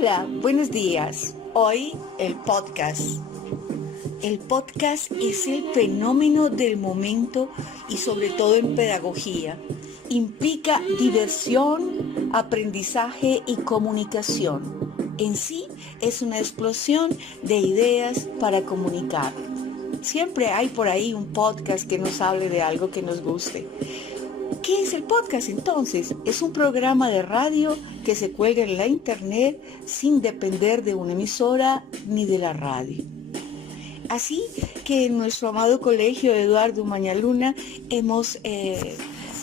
Hola, buenos días. Hoy el podcast. El podcast es el fenómeno del momento y sobre todo en pedagogía. Implica diversión, aprendizaje y comunicación. En sí es una explosión de ideas para comunicar. Siempre hay por ahí un podcast que nos hable de algo que nos guste. ¿Qué es el podcast entonces? Es un programa de radio que se cuelga en la internet sin depender de una emisora ni de la radio. Así que en nuestro amado colegio Eduardo Mañaluna hemos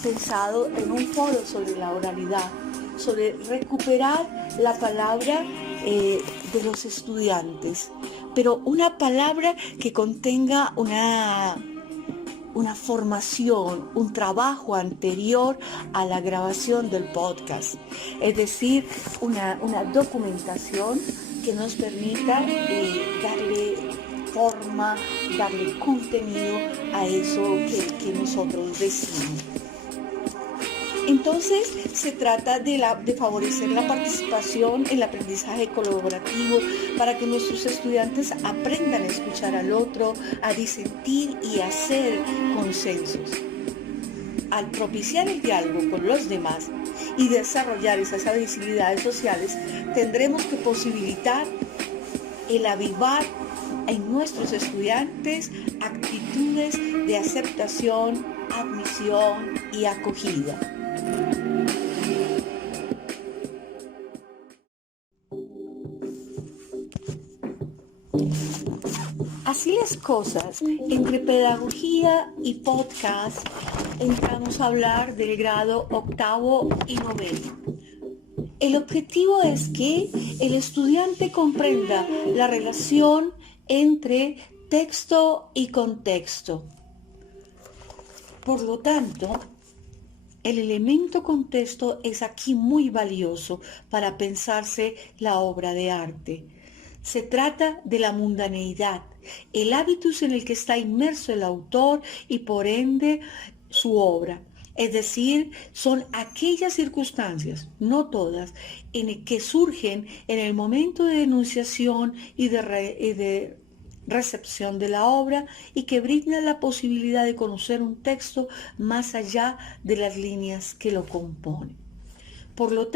pensado en un foro sobre la oralidad, sobre recuperar la palabra de los estudiantes, pero una palabra que contenga una formación, un trabajo anterior a la grabación del podcast, es decir, una documentación que nos permita darle forma, darle contenido a eso que nosotros decimos. Entonces, se trata de favorecer la participación, el aprendizaje colaborativo para que nuestros estudiantes aprendan a escuchar al otro, a disentir y a hacer consensos. Al propiciar el diálogo con los demás y desarrollar esas habilidades sociales, tendremos que posibilitar el avivar en nuestros estudiantes actitudes de aceptación, admisión y acogida. Así las cosas, entre pedagogía y podcast, entramos a hablar del grado octavo y noveno. El objetivo es que el estudiante comprenda la relación entre texto y contexto. Por lo tanto, el elemento contexto es aquí muy valioso para pensarse la obra de arte. Se trata de la mundaneidad, el hábitus en el que está inmerso el autor y por ende su obra. Es decir, son aquellas circunstancias, no todas, que surgen en el momento de enunciación y de recepción de la obra y que brindan la posibilidad de conocer un texto más allá de las líneas que lo componen. Por lo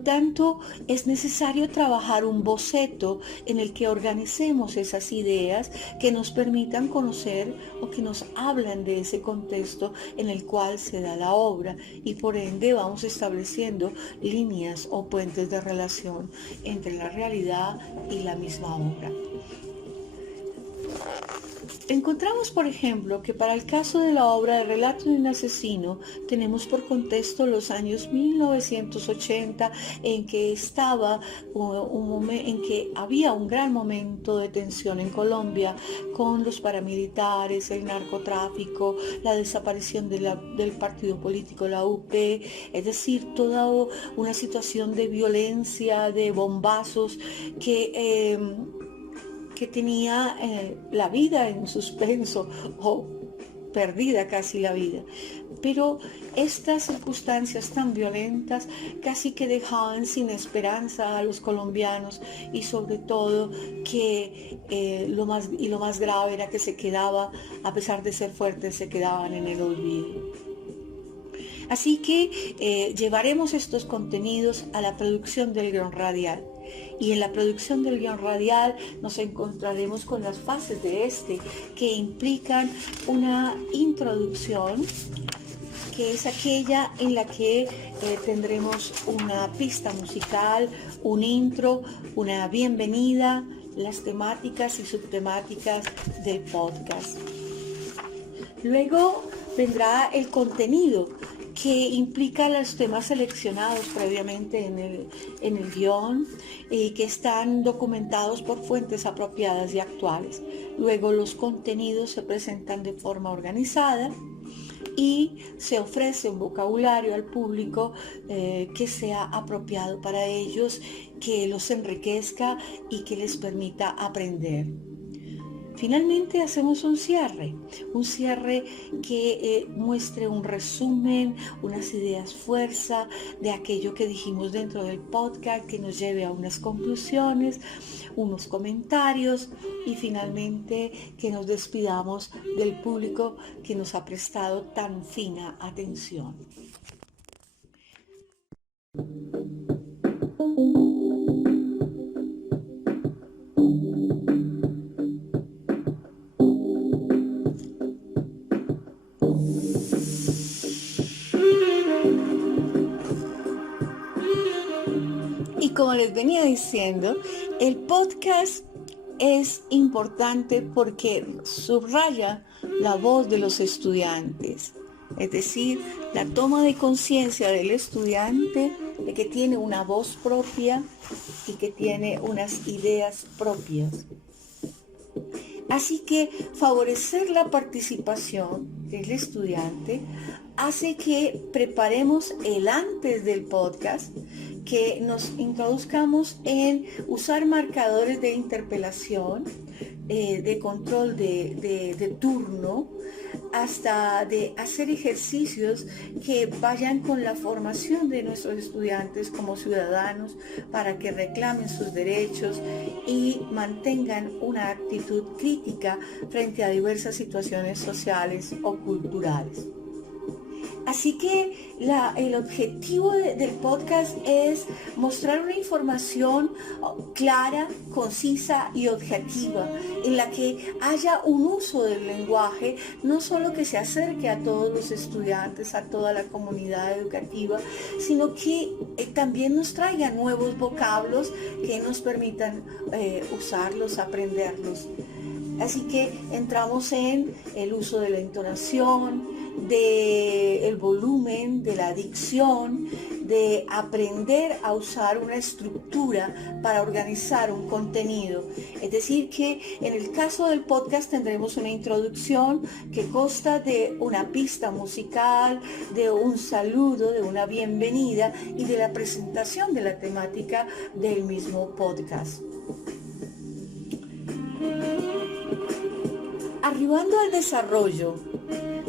tanto, es necesario trabajar un boceto en el que organicemos esas ideas que nos permitan conocer o que nos hablan de ese contexto en el cual se da la obra y por ende vamos estableciendo líneas o puentes de relación entre la realidad y la misma obra. Encontramos, por ejemplo, que para el caso de la obra de Relato de un asesino, tenemos por contexto los años 1980, en que en que había un gran momento de tensión en Colombia con los paramilitares, el narcotráfico, la desaparición del partido político, la UP, es decir, toda una situación de violencia, de bombazos que tenía la vida en suspenso o perdida casi la vida. Pero estas circunstancias tan violentas casi que dejaban sin esperanza a los colombianos y sobre todo que lo más grave era que se quedaba, a pesar de ser fuertes, se quedaban en el olvido. Así que llevaremos estos contenidos a la producción del guión radial. Y en la producción del guión radial nos encontraremos con las fases de que implican una introducción, que es aquella en la que tendremos una pista musical, un intro, una bienvenida, las temáticas y subtemáticas del podcast. Luego vendrá el contenido, que implica los temas seleccionados previamente en el guión y que están documentados por fuentes apropiadas y actuales. Luego los contenidos se presentan de forma organizada y se ofrece un vocabulario al público que sea apropiado para ellos, que los enriquezca y que les permita aprender. Finalmente hacemos un cierre que muestre un resumen, unas ideas fuerza de aquello que dijimos dentro del podcast, que nos lleve a unas conclusiones, unos comentarios y finalmente que nos despidamos del público que nos ha prestado tan fina atención. Y como les venía diciendo, el podcast es importante porque subraya la voz de los estudiantes, es decir, la toma de conciencia del estudiante de que tiene una voz propia y que tiene unas ideas propias. Así que favorecer la participación del estudiante hace que preparemos el antes del podcast, que nos introduzcamos en usar marcadores de interpelación, de control de turno, hasta de hacer ejercicios que vayan con la formación de nuestros estudiantes como ciudadanos para que reclamen sus derechos y mantengan una actitud crítica frente a diversas situaciones sociales o culturales. Así que el objetivo del podcast es mostrar una información clara, concisa y objetiva, en la que haya un uso del lenguaje, no solo que se acerque a todos los estudiantes, a toda la comunidad educativa, sino que también nos traiga nuevos vocablos que nos permitan usarlos, aprenderlos. Así que entramos en el uso de la entonación, del volumen, de la dicción, de aprender a usar una estructura para organizar un contenido. Es decir, que en el caso del podcast tendremos una introducción que consta de una pista musical, de un saludo, de una bienvenida y de la presentación de la temática del mismo podcast. Arribando al desarrollo,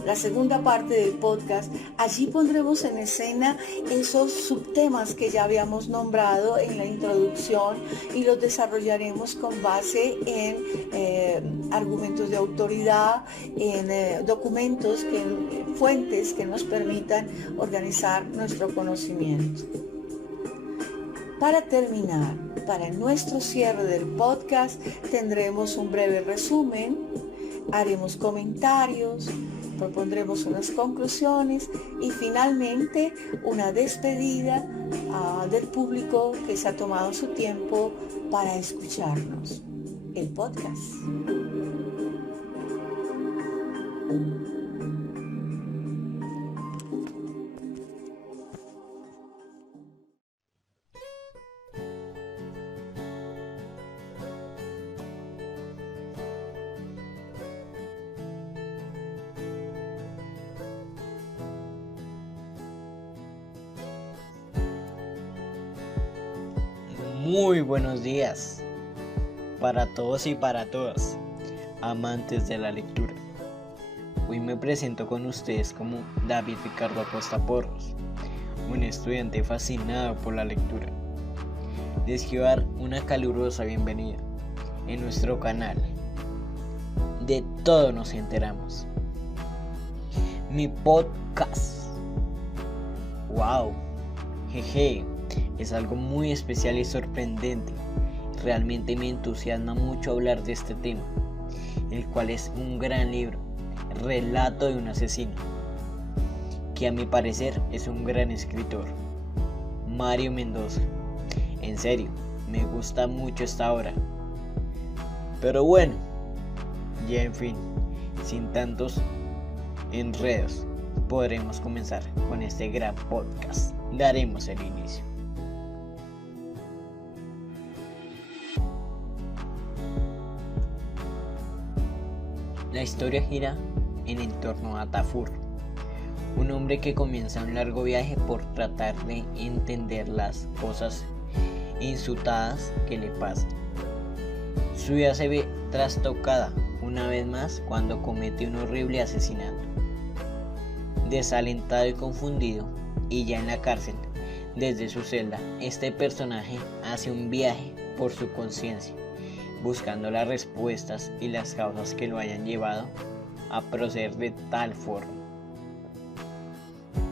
la segunda parte del podcast, allí pondremos en escena esos subtemas que ya habíamos nombrado en la introducción y los desarrollaremos con base en argumentos de autoridad, en documentos, en fuentes que nos permitan organizar nuestro conocimiento. Para terminar, para nuestro cierre del podcast, tendremos un breve resumen, haremos comentarios, propondremos unas conclusiones y finalmente una despedida del público que se ha tomado su tiempo para escucharnos. El podcast. Muy buenos días para todos y para todas, amantes de la lectura. Hoy me presento con ustedes como David Ricardo Acosta Porros, un estudiante fascinado por la lectura. Les quiero dar una calurosa bienvenida en nuestro canal. De todo nos enteramos. Mi podcast. ¡Wow! Jeje. Es algo muy especial y sorprendente. Realmente me entusiasma mucho hablar de este tema, el cual es un gran libro, Relato de un asesino, que a mi parecer es un gran escritor, Mario Mendoza. En serio, me gusta mucho esta obra. Pero bueno, ya en fin, sin tantos enredos, podremos comenzar con este gran podcast. Daremos el inicio. La historia gira en torno a Tafur, un hombre que comienza un largo viaje por tratar de entender las cosas insutadas que le pasan. Su vida se ve trastocada una vez más cuando comete un horrible asesinato. Desalentado y confundido, y ya en la cárcel, desde su celda, este personaje hace un viaje por su conciencia, buscando las respuestas y las causas que lo hayan llevado a proceder de tal forma.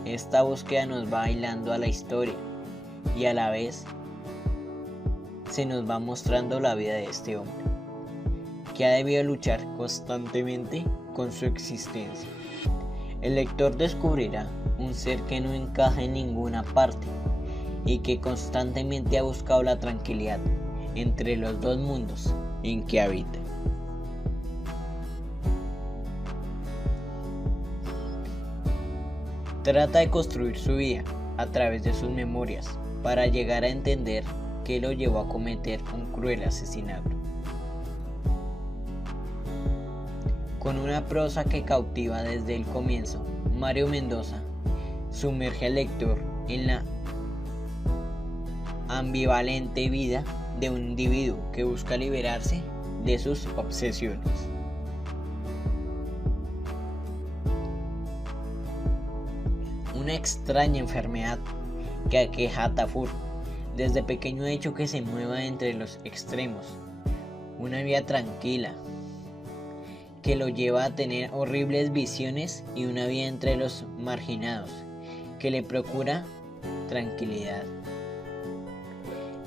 Esta búsqueda nos va hilando a la historia y a la vez se nos va mostrando la vida de este hombre, que ha debido luchar constantemente con su existencia. El lector descubrirá un ser que no encaja en ninguna parte y que constantemente ha buscado la tranquilidad entre los dos mundos en que habita. Trata de construir su vida a través de sus memorias para llegar a entender qué lo llevó a cometer un cruel asesinato. Con una prosa que cautiva desde el comienzo, Mario Mendoza sumerge al lector en la ambivalente vida de un individuo que busca liberarse de sus obsesiones. Una extraña enfermedad que aqueja a Tafur. Desde pequeño ha hecho que se mueva entre los extremos. Una vida tranquila que lo lleva a tener horribles visiones y una vida entre los marginados que le procura tranquilidad.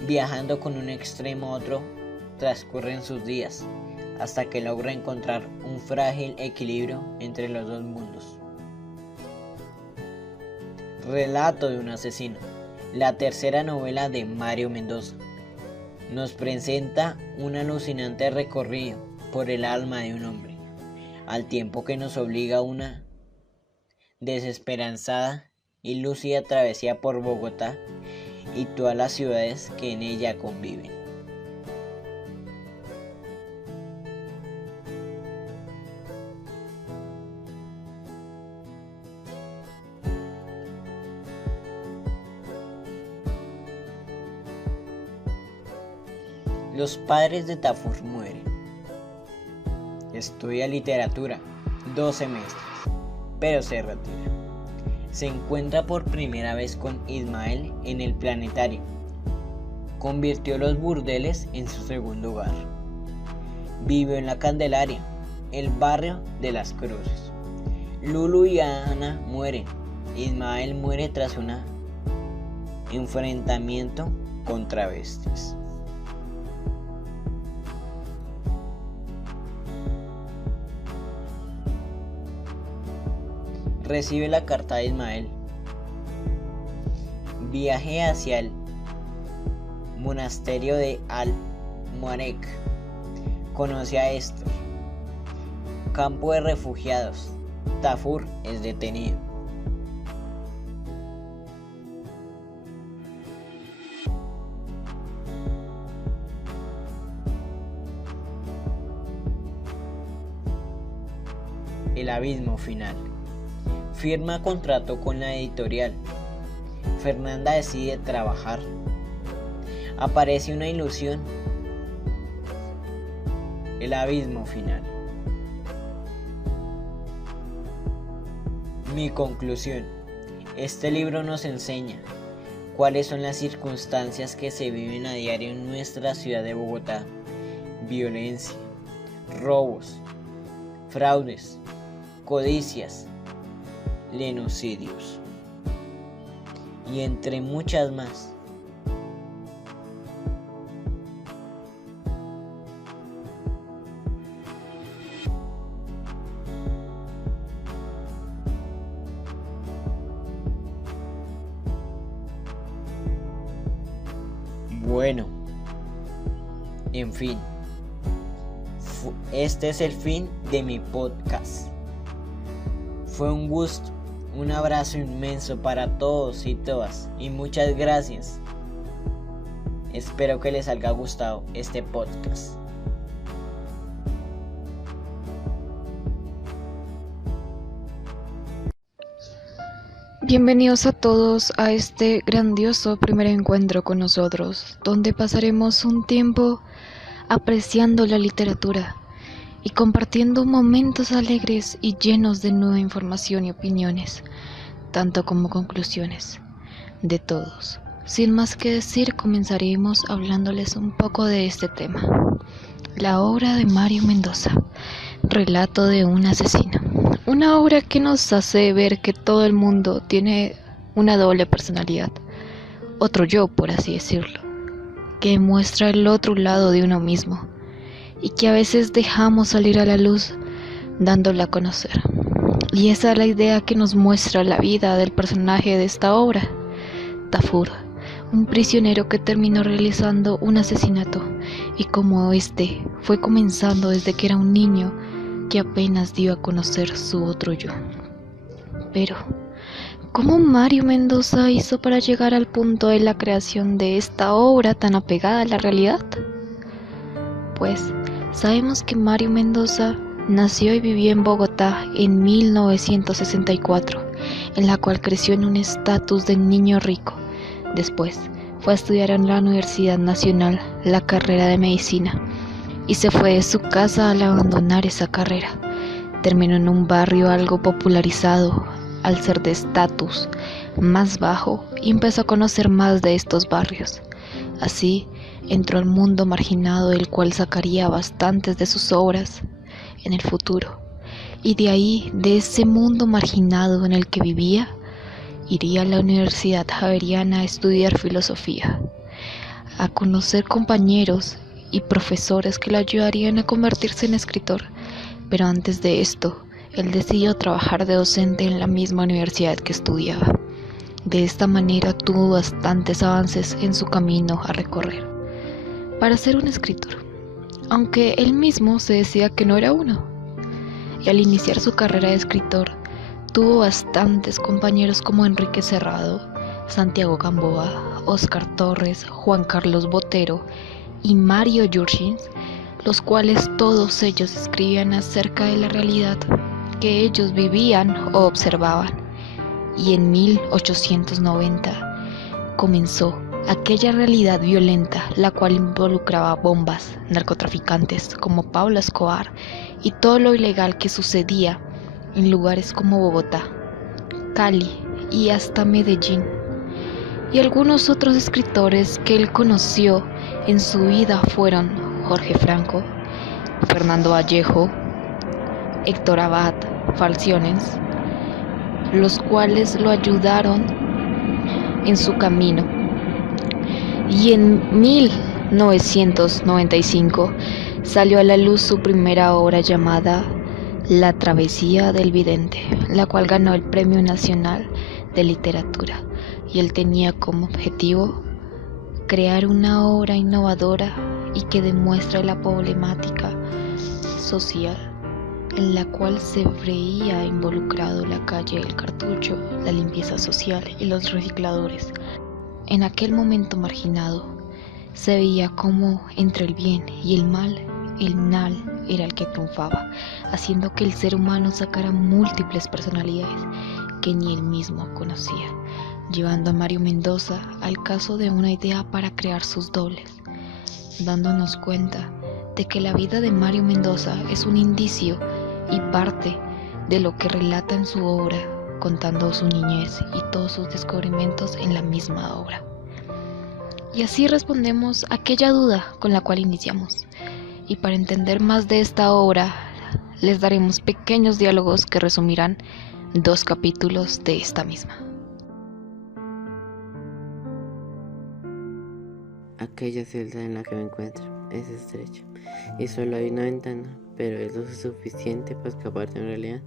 Viajando con un extremo a otro, transcurren sus días hasta que logra encontrar un frágil equilibrio entre los dos mundos. Relato de un asesino, la tercera novela de Mario Mendoza, nos presenta un alucinante recorrido por el alma de un hombre, al tiempo que nos obliga a una desesperanzada y lúcida travesía por Bogotá y todas las ciudades que en ella conviven. Los padres de Tafur mueren. Estudia literatura 2 semestres, pero se retira. Se encuentra por primera vez con Ismael en el planetario. Convirtió los burdeles en su segundo hogar. Vivió en la Candelaria, el barrio de Las Cruces. Lulu y Ana mueren. Ismael muere tras un enfrentamiento con travestis. Recibe la carta de Ismael. Viaje hacia el monasterio de Al-Muarek. Conoce a Esther. Campo de refugiados. Tafur es detenido. El abismo final. Firma contrato con la editorial. Fernanda decide trabajar. Aparece una ilusión. El abismo final. Mi conclusión. Este libro nos enseña cuáles son las circunstancias que se viven a diario en nuestra ciudad de Bogotá. Violencia, robos, fraudes, codicias, genocidios y entre muchas más. Bueno, en fin, este es el fin de mi podcast. Fue un gusto, un abrazo inmenso para todos y todas y muchas gracias. Espero que les haya gustado este podcast. Bienvenidos a todos a este grandioso primer encuentro con nosotros, donde pasaremos un tiempo apreciando la literatura y compartiendo momentos alegres y llenos de nueva información y opiniones, tanto como conclusiones, de todos. Sin más que decir, comenzaremos hablándoles un poco de este tema. La obra de Mario Mendoza, Relato de un asesino. Una obra que nos hace ver que todo el mundo tiene una doble personalidad, otro yo, por así decirlo, que muestra el otro lado de uno mismo y que a veces dejamos salir a la luz dándola a conocer. Y esa es la idea que nos muestra la vida del personaje de esta obra, Tafur, un prisionero que terminó realizando un asesinato y como este fue comenzando desde que era un niño que apenas dio a conocer su otro yo. Pero, ¿cómo Mario Mendoza hizo para llegar al punto de la creación de esta obra tan apegada a la realidad? Pues, sabemos que Mario Mendoza nació y vivió en Bogotá en 1964, en la cual creció en un estatus de niño rico. Después, fue a estudiar en la Universidad Nacional la carrera de medicina y se fue de su casa al abandonar esa carrera. Terminó en un barrio algo popularizado al ser de estatus más bajo y empezó a conocer más de estos barrios. Así entró al mundo marginado, del cual sacaría bastantes de sus obras en el futuro. Y de ahí, de ese mundo marginado en el que vivía, iría a la Universidad Javeriana a estudiar filosofía, a conocer compañeros y profesores que le ayudarían a convertirse en escritor. Pero antes de esto, él decidió trabajar de docente en la misma universidad que estudiaba. De esta manera tuvo bastantes avances en su camino a recorrer para ser un escritor, aunque él mismo se decía que no era uno. Y al iniciar su carrera de escritor, tuvo bastantes compañeros como Enrique Cerrado, Santiago Gamboa, Óscar Torres, Juan Carlos Botero y Mario Yurchins, los cuales todos ellos escribían acerca de la realidad que ellos vivían o observaban. Y en 1890 comenzó aquella realidad violenta, la cual involucraba bombas, narcotraficantes como Pablo Escobar y todo lo ilegal que sucedía en lugares como Bogotá, Cali y hasta Medellín. Y algunos otros escritores que él conoció en su vida fueron Jorge Franco, Fernando Vallejo, Héctor Abad, Falciones, los cuales lo ayudaron en su camino. Y en 1995 salió a la luz su primera obra llamada La Travesía del Vidente, la cual ganó el Premio Nacional de Literatura. Y él tenía como objetivo crear una obra innovadora y que demuestre la problemática social en la cual se veía involucrado la calle El Cartucho, la limpieza social y los recicladores. En aquel momento marginado, se veía como entre el bien y el mal era el que triunfaba, haciendo que el ser humano sacara múltiples personalidades que ni él mismo conocía, llevando a Mario Mendoza al caso de una idea para crear sus dobles, dándonos cuenta de que la vida de Mario Mendoza es un indicio y parte de lo que relata en su obra, contando su niñez y todos sus descubrimientos en la misma obra. Y así respondemos a aquella duda con la cual iniciamos. Y para entender más de esta obra, les daremos pequeños diálogos que resumirán 2 capítulos de esta misma. Aquella celda en la que me encuentro es estrecha y solo hay una ventana, pero es lo suficiente para escapar de una realidad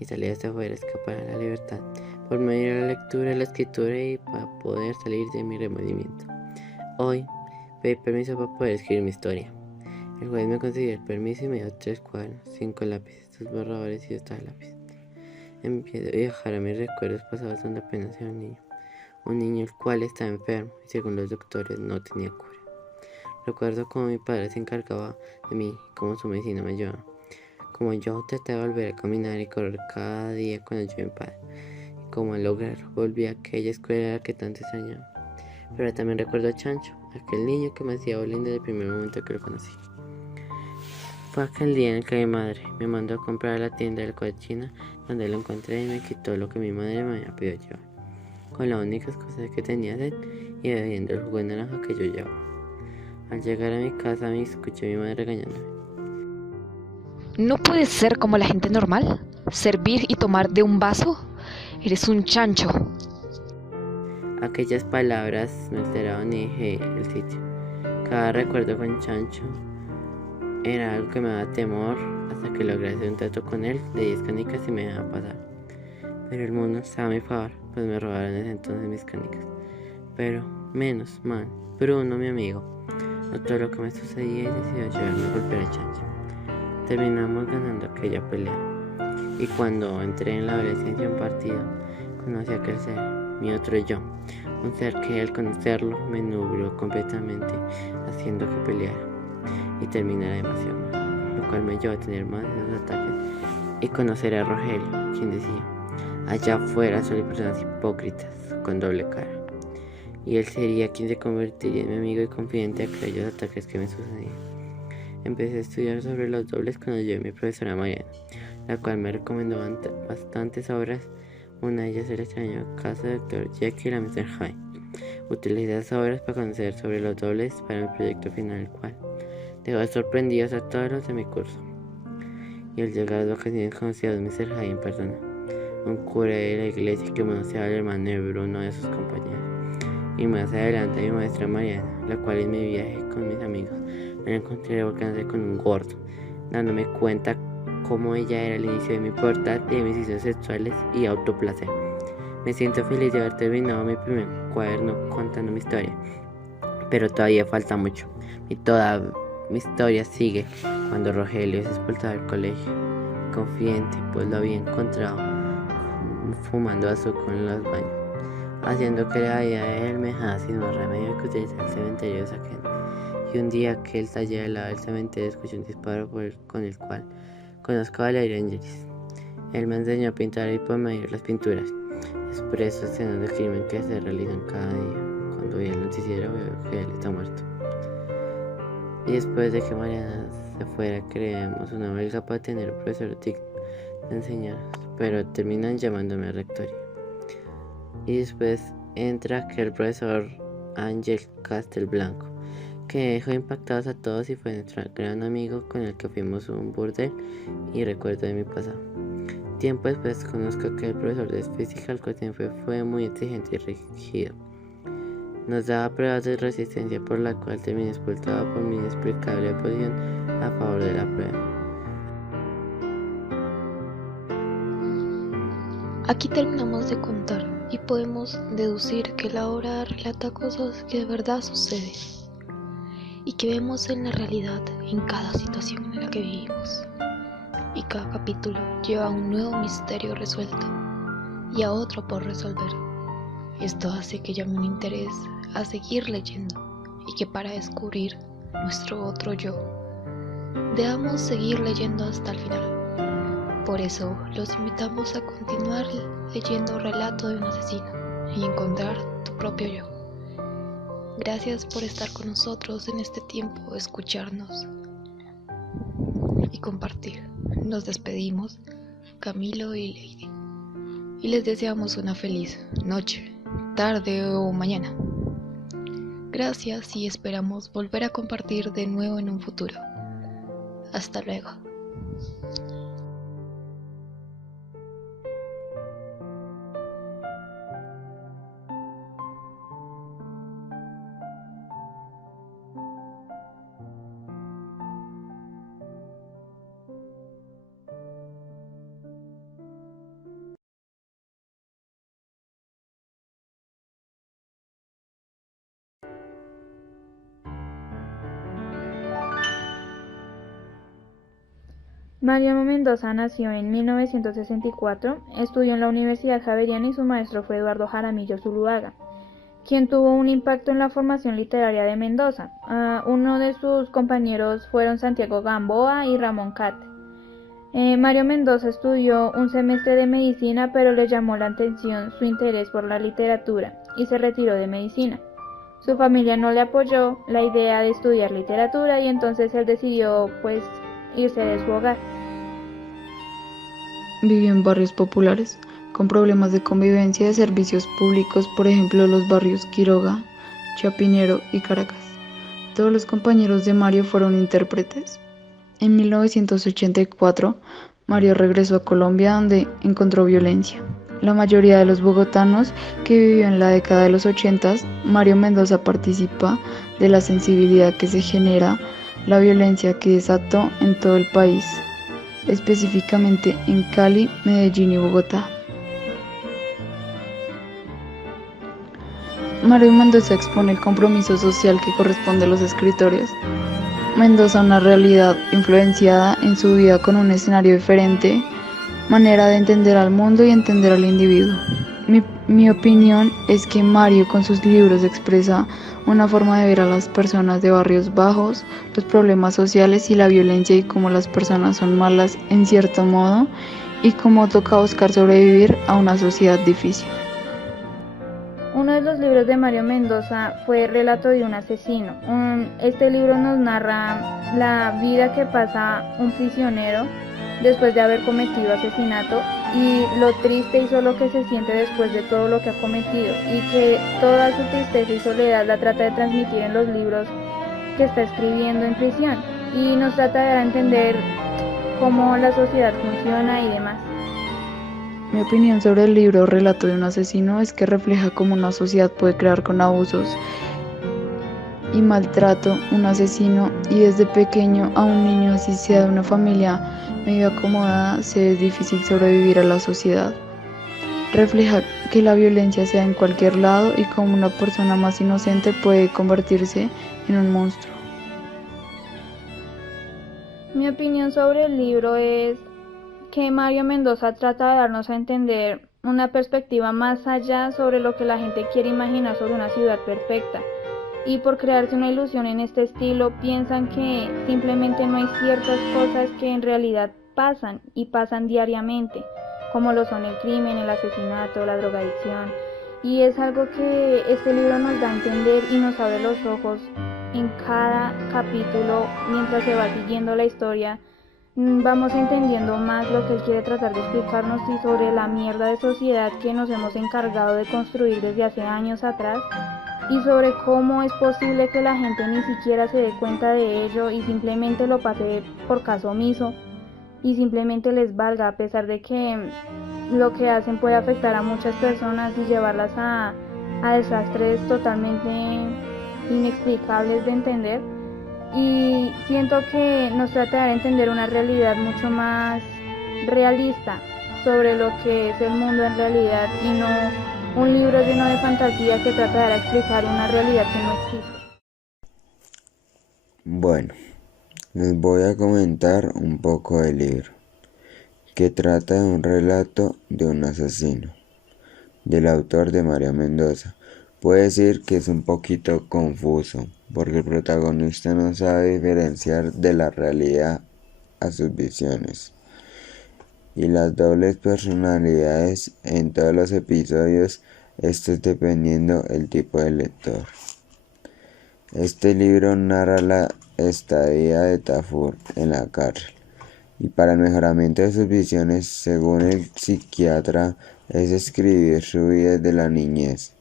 y salir hacia afuera, escapar a la libertad por medio de la lectura, la escritura y para poder salir de mi remordimiento. Hoy pedí permiso para poder escribir mi historia. El juez me concedió el permiso y me dio 3 cuadernos, 5 lápices, 2 borradores y 2 lápiz. Empiezo a viajar a mis recuerdos pasados donde apenas era un niño el cual estaba enfermo y según los doctores no tenía cura. Recuerdo cómo mi padre se encargaba de mí, cómo su medicina me ayudaba, como yo traté de volver a caminar y correr cada día con ayuda de mi padre, y cómo al lograrlo volví a aquella escuela que tanto extrañaba. Pero también recuerdo a Chancho, aquel niño que me hacía bullying desde el primer momento que lo conocí. Fue aquel día en el que mi madre me mandó a comprar a la tienda de cochina, donde lo encontré y me quitó lo que mi madre me había pedido llevar, con la única excusa de que tenía sed y bebiendo el jugo de naranja que yo llevaba. Al llegar a mi casa me escuché a mi madre regañándome. ¿No puedes ser como la gente normal? ¿Servir y tomar de un vaso? Eres un chancho. Aquellas palabras me alteraron y dejé el sitio. Cada recuerdo con Chancho era algo que me daba temor hasta que logré hacer un trato con él de 10 canicas y me dejaba pasar. Pero el mundo estaba a mi favor, pues me robaron en ese entonces mis canicas. Pero, menos mal, Bruno, mi amigo, notó lo que me sucedía y decidió ayudarme a golpear a Chancho. Terminamos ganando aquella pelea. Y cuando entré en la adolescencia en partido, conocí a aquel ser, mi otro yo. Un ser que al conocerlo me nubló completamente, haciendo que peleara y terminara demasiado mal, lo cual me llevó a tener más de esos ataques y conocer a Rogelio, quien decía: allá afuera solo hay personas hipócritas, con doble cara. Y él sería quien se convertiría en mi amigo y confidente de aquellos ataques que me sucedían. Empecé a estudiar sobre los dobles cuando llevé a mi profesora Mariana, la cual me recomendó bastantes obras. Una de ellas era El extraño caso del Dr. Jekyll y Mr. Hyde. Utilicé esas obras para conocer sobre los dobles para mi proyecto final, el cual dejó sorprendidos a todos los de mi curso. Y al llegar a las vacaciones conocí a Mr. Hyde en persona, un cura de la iglesia que conocía al hermano de Bruno de sus compañeros. Y más adelante a mi maestra Mariana, la cual en mi viaje con mis amigos me la encontré volcándose con un gordo, dándome cuenta cómo ella era el inicio de mi pubertad y de mis vicios sexuales y autoplacer. Me siento feliz de haber terminado mi primer cuaderno contando mi historia, pero todavía falta mucho, y toda mi historia sigue cuando Rogelio es expulsado del colegio. Confidente, pues lo había encontrado fumando azúcar en los baños, haciendo que la vida de él me dejara sin más remedio que utilizar el cementerio de Saquén. Y un día que él estaba al lado del cementerio, escuché un disparo con el cual conozco a Valerio Angelis. Él me enseñó a pintar y por medir las pinturas. Expreso escenas de crimen que se realizan cada día. Cuando vi el noticiero veo que él está muerto. Y después de que Mariana se fuera, creamos una huelga para tener un profesor digno de enseñarnos, pero terminan llamándome a rectoría. Y después entra aquel profesor Ángel Castelblanco, que dejó impactados a todos y fue nuestro gran amigo con el que fuimos a un burdel y recuerdo de mi pasado. Tiempo después conozco que el profesor de física al cual fue muy exigente y rígido. Nos daba pruebas de resistencia por la cual terminé expulsado por mi inexplicable oposición a favor de la prueba. Aquí terminamos de contar y podemos deducir que la obra relata cosas que de verdad suceden y que vemos en la realidad en cada situación en la que vivimos. Y cada capítulo lleva a un nuevo misterio resuelto y a otro por resolver. Esto hace que llame un interés a seguir leyendo y que para descubrir nuestro otro yo debamos seguir leyendo hasta el final. Por eso los invitamos a continuar leyendo Relato de un asesino y encontrar tu propio yo. Gracias por estar con nosotros en este tiempo, escucharnos y compartir. Nos despedimos, Camilo y Lady, y les deseamos una feliz noche, tarde o mañana. Gracias y esperamos volver a compartir de nuevo en un futuro. Hasta luego. Mariano Mendoza nació en 1964, estudió en la Universidad Javeriana y su maestro fue Eduardo Jaramillo Zuluaga, quien tuvo un impacto en la formación literaria de Mendoza. Uno de sus compañeros fueron Santiago Gamboa y Ramón Cate. Mario Mendoza estudió un semestre de medicina, pero le llamó la atención su interés por la literatura y se retiró de medicina. Su familia no le apoyó la idea de estudiar literatura y entonces él decidió irse de su hogar. Vivió en barrios populares, con problemas de convivencia de servicios públicos, por ejemplo los barrios Quiroga, Chapinero y Caracas. Todos los compañeros de Mario fueron intérpretes. En 1984, Mario regresó a Colombia donde encontró violencia. La mayoría de los bogotanos que vivió en la década de los 80, Mario Mendoza participa de la sensibilidad que se genera la violencia que desató en todo el país, específicamente en Cali, Medellín y Bogotá. Mario Mendoza expone el compromiso social que corresponde a los escritores. Mendoza, una realidad influenciada en su vida con un escenario diferente, manera de entender al mundo y entender al individuo. Mi opinión es que Mario con sus libros expresa una forma de ver a las personas de barrios bajos, los problemas sociales y la violencia y cómo las personas son malas en cierto modo y cómo toca buscar sobrevivir a una sociedad difícil. Uno de los libros de Mario Mendoza fue Relato de un asesino. Este libro nos narra la vida que pasa un prisionero después de haber cometido asesinato y lo triste y solo que se siente después de todo lo que ha cometido, y que toda su tristeza y soledad la trata de transmitir en los libros que está escribiendo en prisión, y nos trata de dar a entender cómo la sociedad funciona y demás. Mi opinión sobre el libro Relato de un asesino es que refleja cómo una sociedad puede crear con abusos y maltrato un asesino, y desde pequeño a un niño, así sea de una familia medio acomodada, se es difícil sobrevivir a la sociedad. Refleja que la violencia se da en cualquier lado y cómo una persona más inocente puede convertirse en un monstruo. Mi opinión sobre el libro es que Mario Mendoza trata de darnos a entender una perspectiva más allá sobre lo que la gente quiere imaginar sobre una ciudad perfecta, y por crearse una ilusión en este estilo piensan que simplemente no hay ciertas cosas que en realidad pasan y pasan diariamente, como lo son el crimen, el asesinato, la drogadicción, y es algo que este libro nos da a entender y nos abre los ojos en cada capítulo. Mientras se va siguiendo la historia, vamos entendiendo más lo que él quiere tratar de explicarnos y sobre la mierda de sociedad que nos hemos encargado de construir desde hace años atrás, y sobre cómo es posible que la gente ni siquiera se dé cuenta de ello y simplemente lo pase por caso omiso y simplemente les valga, a pesar de que lo que hacen puede afectar a muchas personas y llevarlas a desastres totalmente inexplicables de entender. Y siento que nos trata de dar a entender una realidad mucho más realista sobre lo que es el mundo en realidad, y no un libro lleno de fantasía que trata de dar a explicar una realidad que no existe. Bueno, les voy a comentar un poco del libro, que trata de un relato de un asesino, del autor de Mario Mendoza. Puede decir que es un poquito confuso, porque el protagonista no sabe diferenciar de la realidad a sus visiones, y las dobles personalidades en todos los episodios, esto es dependiendo el tipo de lector. Este libro narra la estadía de Tafur en la cárcel, y para el mejoramiento de sus visiones, según el psiquiatra, es escribir su vida desde la niñez,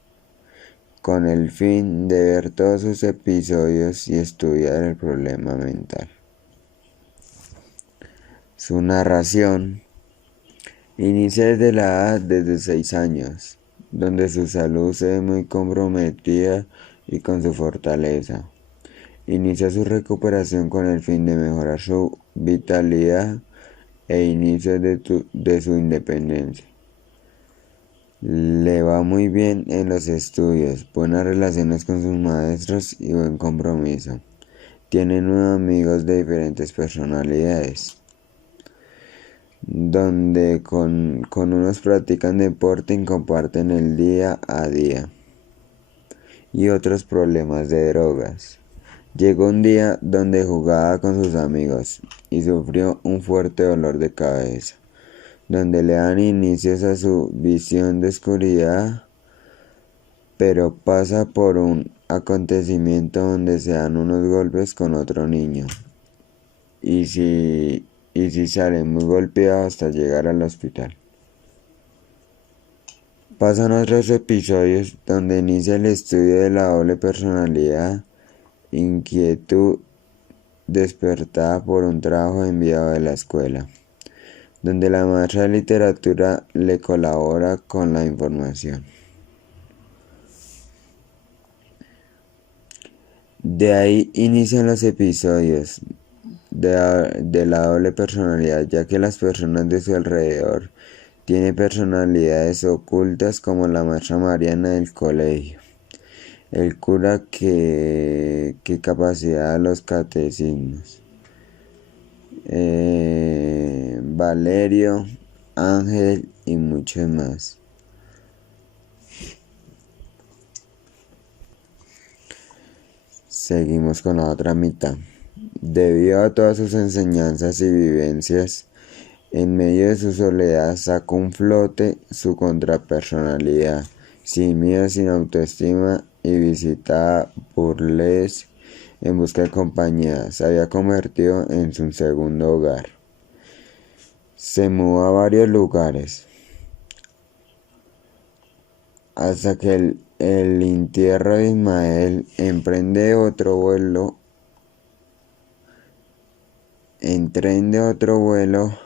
con el fin de ver todos sus episodios y estudiar el problema mental. Su narración inicia desde la edad de 6 años, donde su salud se ve muy comprometida y con su fortaleza. Inicia su recuperación con el fin de mejorar su vitalidad e inicio de su independencia. Le va muy bien en los estudios, buenas relaciones con sus maestros y buen compromiso. Tiene 9 amigos de diferentes personalidades, donde con unos practican deporte y comparten el día a día, y otros problemas de drogas. Llegó un día donde jugaba con sus amigos y sufrió un fuerte dolor de cabeza, donde le dan inicios a su visión de oscuridad, pero pasa por un acontecimiento donde se dan unos golpes con otro niño, y si sale muy golpeado hasta llegar al hospital. Pasan otros episodios donde inicia el estudio de la doble personalidad, inquietud despertada por un trabajo enviado de la escuela, donde la maestra de literatura le colabora con la información. De ahí inician los episodios de la doble personalidad, ya que las personas de su alrededor tienen personalidades ocultas, como la maestra Mariana del colegio, el cura que capacita los catecismos, Valerio, Ángel y muchos más. Seguimos con la otra mitad. Debido a todas sus enseñanzas y vivencias, en medio de su soledad sacó un flote su contrapersonalidad, sin miedo, sin autoestima y visitada por les en busca de compañía. Se había convertido en su segundo hogar. Se mudó a varios lugares hasta que el entierro de Ismael emprende otro vuelo. En tren de otro vuelo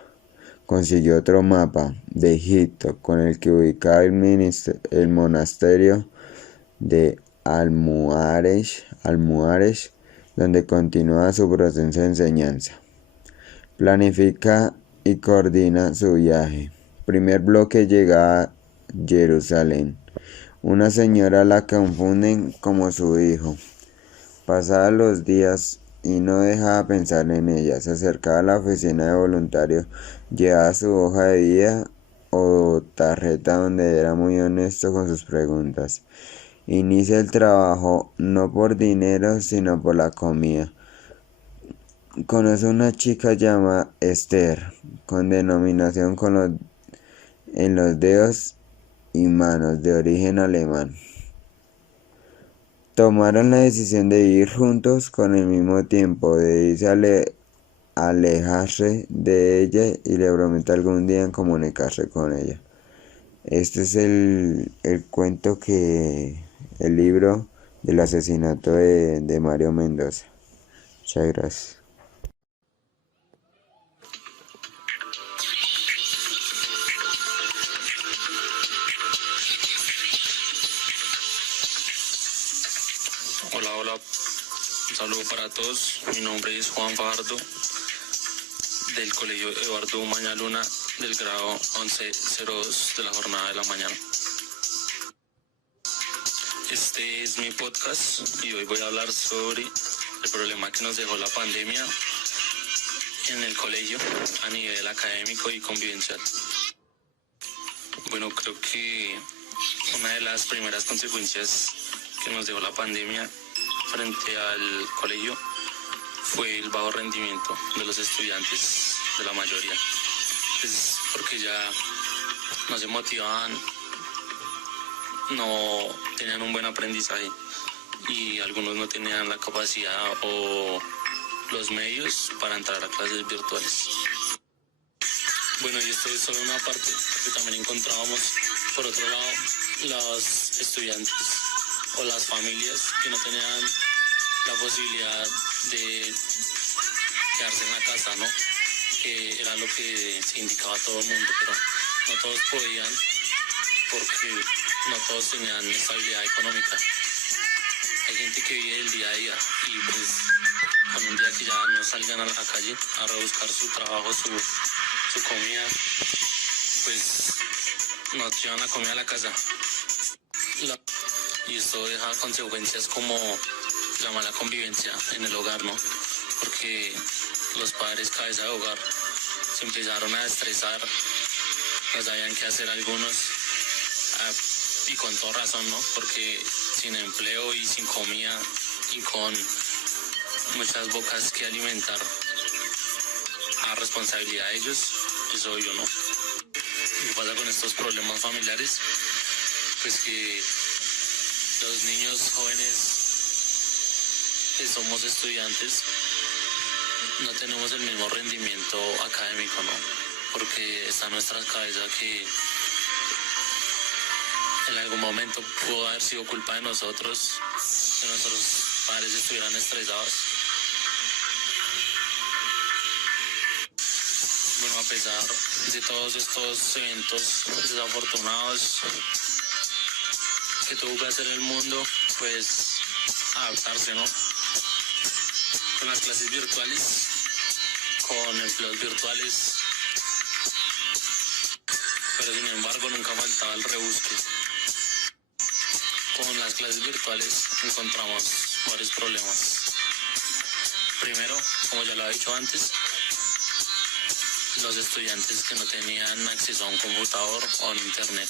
consiguió otro mapa de Egipto con el que ubicaba el monasterio de Almuaresh, donde continúa su proceso de enseñanza. Planifica y coordina su viaje. Primer bloque llega a Jerusalén. Una señora la confunden como su hijo. Pasados los días y no dejaba pensar en ella, se acercaba a la oficina de voluntarios, llevaba su hoja de vida o tarjeta donde era muy honesto con sus preguntas. Inicia el trabajo no por dinero, sino por la comida. Conoce a una chica llamada Esther, con denominación en los dedos y manos, de origen alemán. Tomaron la decisión de vivir juntos con el mismo tiempo, de irse a alejarse de ella, y le promete algún día comunicarse con ella. Este es el cuento el libro del asesinato de Mario Mendoza. Muchas gracias. Hola, un saludo para todos. Mi nombre es Juan Fajardo, del Colegio Eduardo Umaña Luna, del grado 1102 de la jornada de la mañana. Este es mi podcast y hoy voy a hablar sobre el problema que nos dejó la pandemia en el colegio a nivel académico y convivencial. Bueno, creo que una de las primeras consecuencias que nos dejó la pandemia frente al colegio fue el bajo rendimiento de los estudiantes, de la mayoría. Es porque ya no se motivaban, no tenían un buen aprendizaje y algunos no tenían la capacidad o los medios para entrar a clases virtuales. Bueno, y esto es solo una parte, porque también encontrábamos, por otro lado, los estudiantes o las familias que no tenían la posibilidad de quedarse en la casa, ¿no? Que era lo que se indicaba a todo el mundo, pero no todos podían, porque no todos tenían estabilidad económica. Hay gente que vive el día a día y pues con un día que ya no salgan a la calle a rebuscar su trabajo, su comida, pues no llevan la comida a la casa. Y esto deja consecuencias como la mala convivencia en el hogar, ¿no? Porque los padres cabeza de hogar se empezaron a estresar, no sabían qué hacer algunos, y con toda razón, ¿no? Porque sin empleo y sin comida y con muchas bocas que alimentar, a responsabilidad de ellos, es obvio, ¿no? ¿Qué pasa con estos problemas familiares? Pues que los niños jóvenes que somos estudiantes no tenemos el mismo rendimiento académico, ¿no? Porque está en nuestra cabeza que en algún momento pudo haber sido culpa de nosotros, que nuestros padres estuvieran estresados. Bueno, a pesar de todos estos eventos desafortunados que tuvo que hacer el mundo, pues adaptarse, ¿no? Con las clases virtuales, con empleos virtuales, pero sin embargo nunca faltaba el rebusque. Con las clases virtuales encontramos varios problemas. Primero, como ya lo he dicho antes, los estudiantes que no tenían acceso a un computador o a un internet.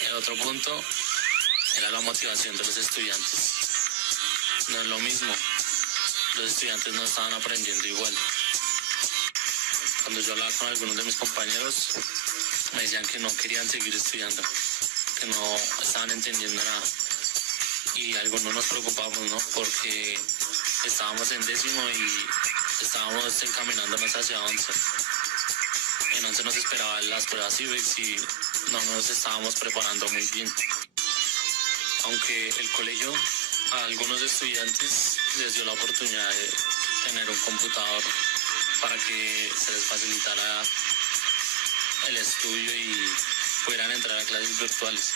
El otro punto era la motivación de los estudiantes. No es lo mismo, los estudiantes no estaban aprendiendo igual. Cuando yo hablaba con algunos de mis compañeros, me decían que no querían seguir estudiando, que no estaban entendiendo nada. Y algunos nos preocupamos, ¿no? Porque estábamos en 10º y estábamos encaminándonos hacia 11. En 11 nos esperaban las pruebas IBEX y no nos estábamos preparando muy bien. Aunque el colegio a algunos estudiantes les dio la oportunidad de tener un computador para que se les facilitara el estudio y pudieran entrar a clases virtuales.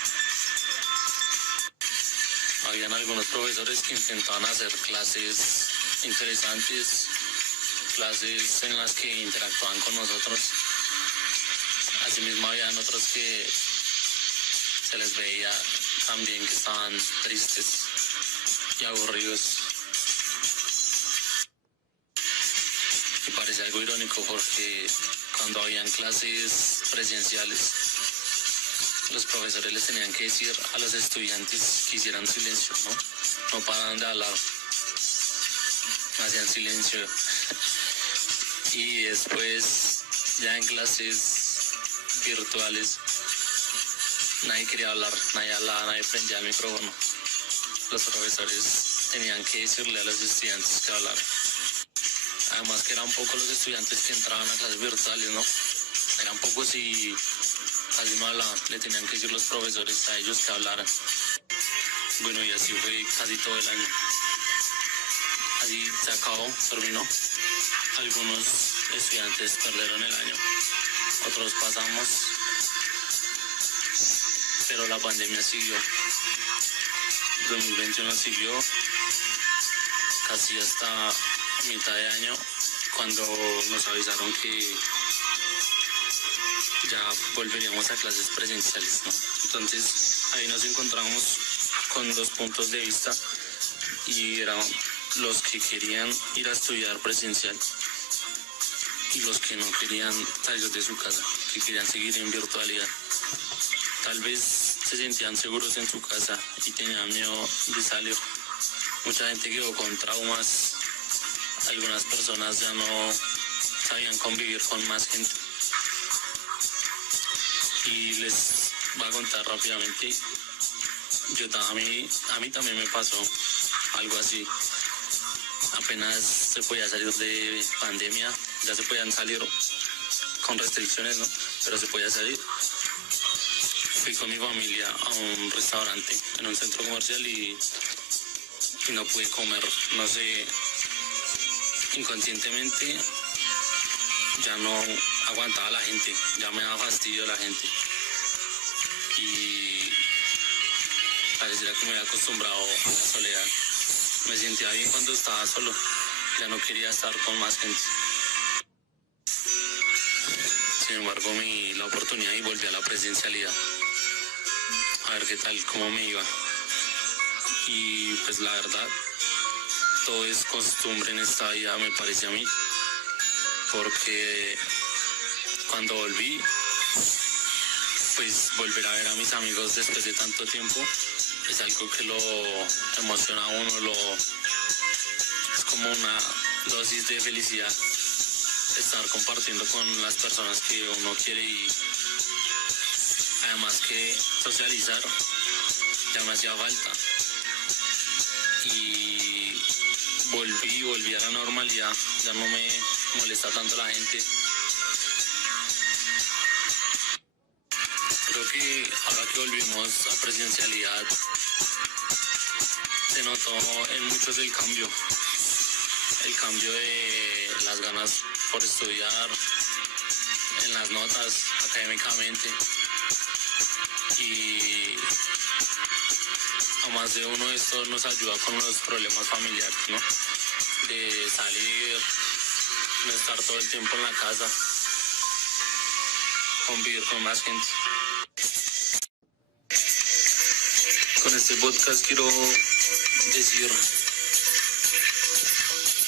Habían algunos profesores que intentaban hacer clases interesantes, clases en las que interactuaban con nosotros. Asimismo, habían otros que se les veía también que estaban tristes y aburridos. Y parece algo irónico porque cuando habían clases presenciales, los profesores les tenían que decir a los estudiantes que hicieran silencio, ¿no? No paraban de hablar, hacían silencio. Y después, ya en clases virtuales, nadie quería hablar, nadie hablaba, nadie prendía el micrófono. Los profesores tenían que decirle a los estudiantes que hablaran. Además que eran pocos los estudiantes que entraban a clases virtuales, ¿no? Eran pocos y casi no hablaban, le tenían que decir los profesores a ellos que hablaran. Bueno, y así fue casi todo el año. Así se acabó, terminó. Algunos estudiantes perdieron el año, otros pasamos, pero la pandemia siguió. 2021 siguió casi hasta mitad de año, cuando nos avisaron que ya volveríamos a clases presenciales, ¿no? Entonces ahí nos encontramos con dos puntos de vista y eran los que querían ir a estudiar presencial y los que no querían salir de su casa, que querían seguir en virtualidad. Tal vez se sentían seguros en su casa y tenían miedo de salir. Mucha gente quedó con traumas, algunas personas ya no sabían convivir con más gente. Y les voy a contar rápidamente, a mí también me pasó algo así. Apenas se podía salir de pandemia, ya se podían salir con restricciones, ¿no? Pero se podía salir. Fui con mi familia a un restaurante en un centro comercial y no pude comer, no sé, inconscientemente ya no aguantaba la gente, ya me daba fastidio la gente y pareciera que me había acostumbrado a la soledad. Me sentía bien cuando estaba solo, ya no quería estar con más gente. Sin embargo, me di la oportunidad y volví a la presencialidad, a ver qué tal, cómo me iba. Y pues la verdad, todo es costumbre en esta vida, me parece a mí, porque cuando volví, pues volver a ver a mis amigos después de tanto tiempo es algo que lo emociona a uno, es como una dosis de felicidad estar compartiendo con las personas que uno quiere y además que socializar ya me hacía falta y volví a la normalidad, ya no me molesta tanto la gente. Creo que ahora que volvimos a presencialidad, se notó en muchos el cambio de las ganas por estudiar, en las notas académicamente, y a más de uno esto nos ayuda con los problemas familiares, ¿no? De salir, no estar todo el tiempo en la casa, convivir con más gente. Con este podcast quiero decir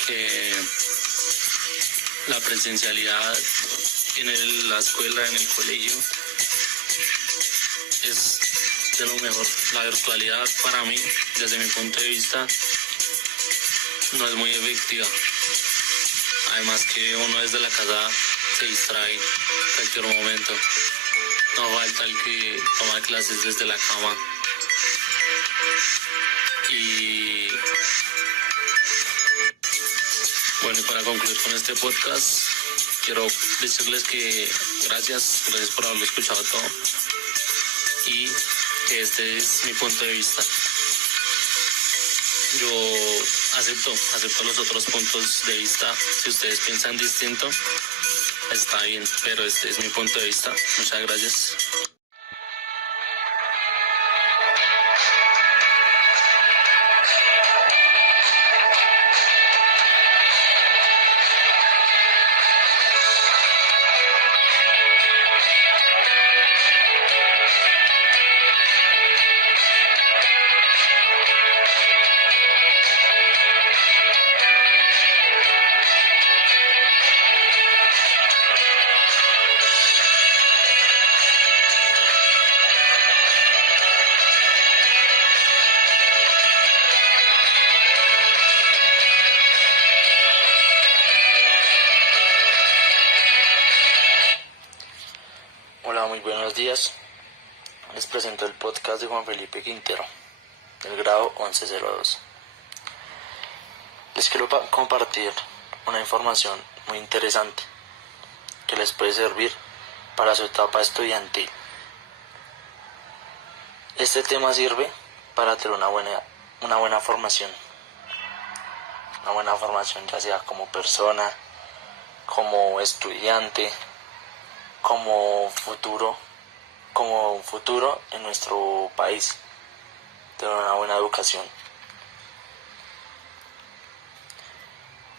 que la presencialidad en la escuela, en el colegio, es de lo mejor. La virtualidad para mí, desde mi punto de vista, no es muy efectiva. Además que uno desde la casa se distrae en cualquier momento. No falta el que toma clases desde la cama. Y bueno, y para concluir con este podcast, quiero decirles que gracias por haberlo escuchado todo y que este es mi punto de vista. Yo acepto los otros puntos de vista. Si ustedes piensan distinto, está bien, pero este es mi punto de vista. Muchas gracias. Hola, muy buenos días. Les presento el podcast de Juan Felipe Quintero, del grado 1102. Les quiero compartir una información muy interesante que les puede servir para su etapa estudiantil. Este tema sirve para tener una buena formación. Una buena formación ya sea como persona, como estudiante, como un futuro en nuestro país, tener una buena educación.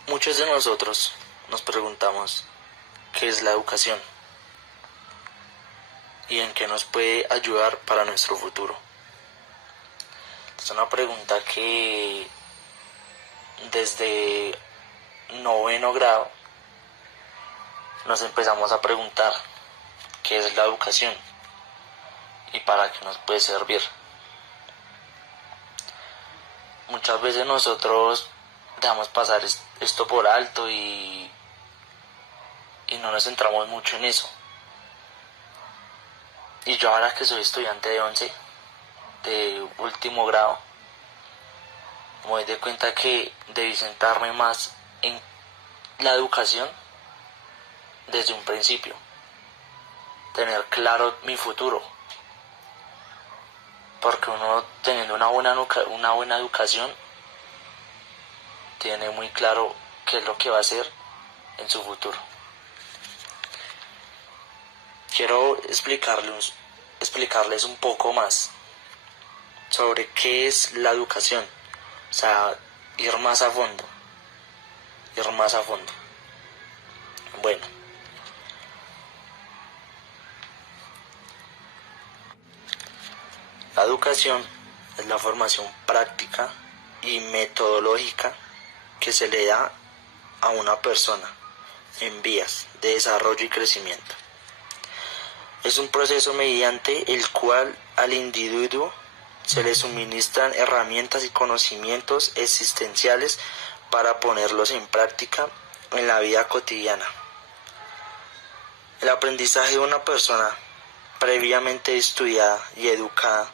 Muchos de nosotros nos preguntamos qué es la educación y en qué nos puede ayudar para nuestro futuro. Es una pregunta que desde 9º grado nos empezamos a preguntar qué es la educación y para qué nos puede servir. Muchas veces nosotros dejamos pasar esto por alto y no nos centramos mucho en eso. Y yo ahora que soy estudiante de 11, de último grado, me doy de cuenta que debí centrarme más en la educación desde un principio, tener claro mi futuro, porque uno teniendo una buena educación tiene muy claro qué es lo que va a hacer en su futuro. Quiero explicarles un poco más sobre qué es la educación, o sea, ir más a fondo. Bueno, la educación es la formación práctica y metodológica que se le da a una persona en vías de desarrollo y crecimiento. Es un proceso mediante el cual al individuo se le suministran herramientas y conocimientos existenciales para ponerlos en práctica en la vida cotidiana. El aprendizaje de una persona previamente estudiada y educada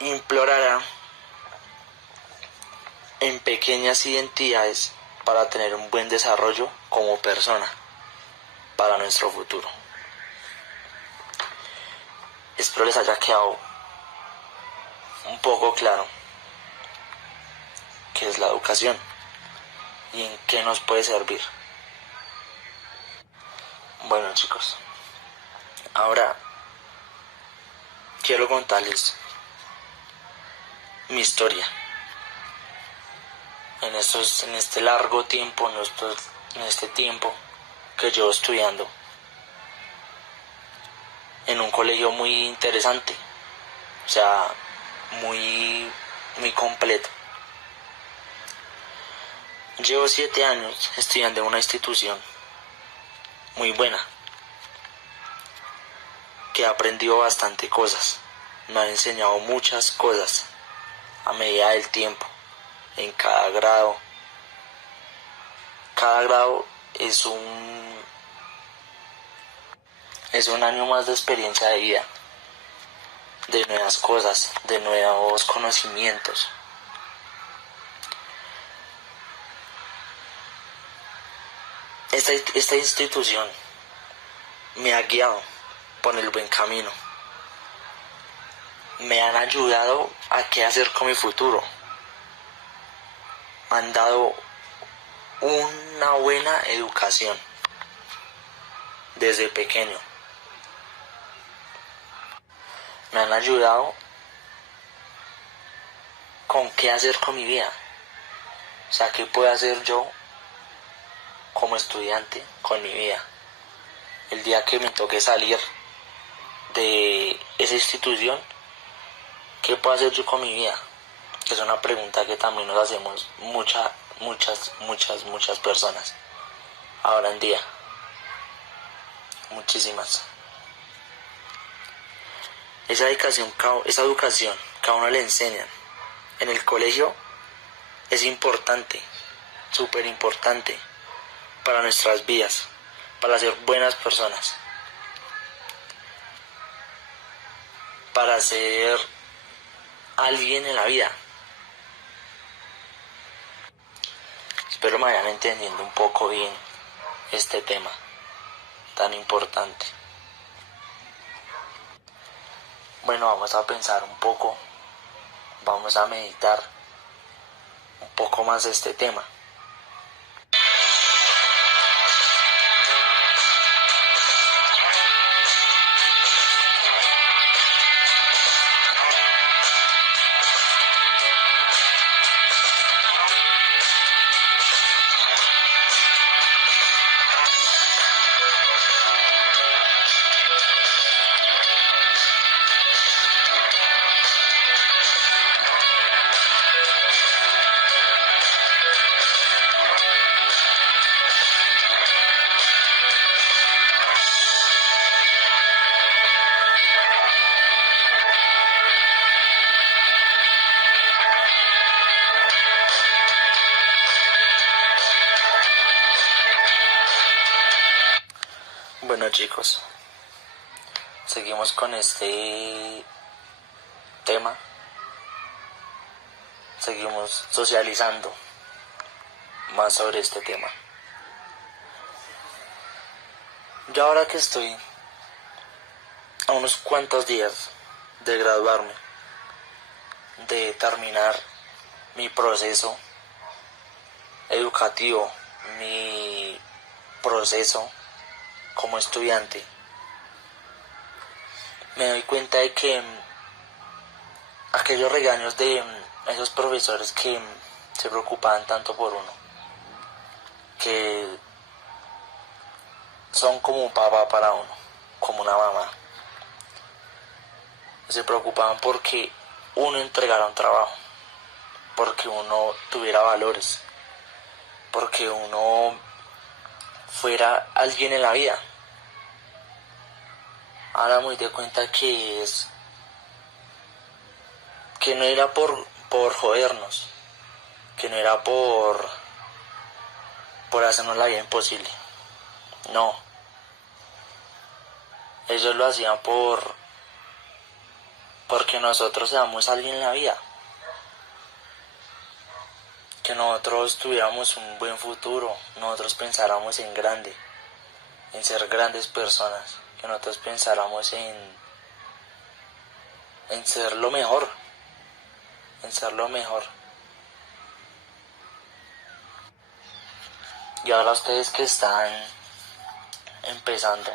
implorará en pequeñas identidades para tener un buen desarrollo como persona para nuestro futuro. Espero les haya quedado un poco claro qué es la educación y en qué nos puede servir. Bueno, chicos, ahora quiero contarles mi historia en este largo tiempo, en este tiempo que llevo estudiando en un colegio muy interesante, o sea, muy completo. Llevo 7 años estudiando en una institución muy buena, que he aprendido bastante cosas, me ha enseñado muchas cosas a medida del tiempo, en cada grado. Cada grado es un año más de experiencia de vida, de nuevas cosas, de nuevos conocimientos. Esta institución me ha guiado por el buen camino. Me han ayudado a qué hacer con mi futuro. Me han dado una buena educación desde pequeño. Me han ayudado con qué hacer con mi vida. O sea, qué puedo hacer yo como estudiante con mi vida. El día que me toque salir de esa institución, ¿qué puedo hacer yo con mi vida? Es una pregunta que también nos hacemos muchas personas ahora en día. Muchísimas. Esa educación que a uno le enseñan en el colegio es importante, súper importante para nuestras vidas, para ser buenas personas, para ser alguien en la vida. Espero me vayan entendiendo un poco bien este tema tan importante. Bueno, vamos a pensar un poco, vamos a meditar un poco más este tema. Bueno, chicos, seguimos con este tema, seguimos socializando más sobre este tema. Yo ahora que estoy a unos cuantos días de graduarme, de terminar mi proceso educativo, mi proceso como estudiante, me doy cuenta de que aquellos regaños de esos profesores que se preocupaban tanto por uno, que son como un papá para uno, como una mamá, se preocupaban porque uno entregara un trabajo, porque uno tuviera valores, porque uno fuera alguien en la vida. Ahora me doy cuenta que no era por jodernos, que no era por hacernos la vida imposible. No. Ellos lo hacían porque nosotros seamos alguien en la vida. que nosotros tuviéramos un buen futuro, nosotros pensáramos en grande, en ser grandes personas, que nosotros pensáramos en ser lo mejor, en ser lo mejor. Y ahora ustedes que están empezando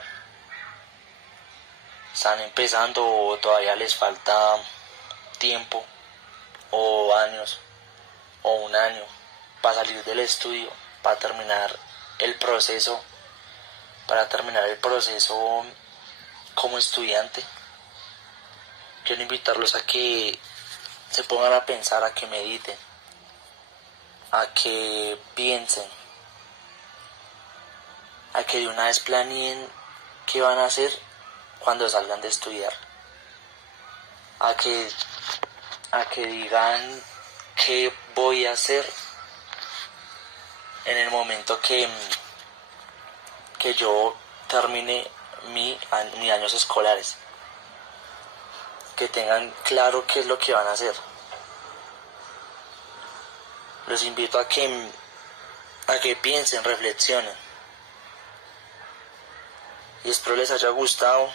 o todavía les falta tiempo o años o un año para salir del estudio, para terminar el proceso como estudiante, quiero invitarlos a que se pongan a pensar, a que mediten, a que piensen, a que de una vez planeen qué van a hacer cuando salgan de estudiar, a que digan qué voy a hacer en el momento que yo termine mis años escolares, que tengan claro qué es lo que van a hacer. Los invito a que piensen, reflexionen, y espero les haya gustado,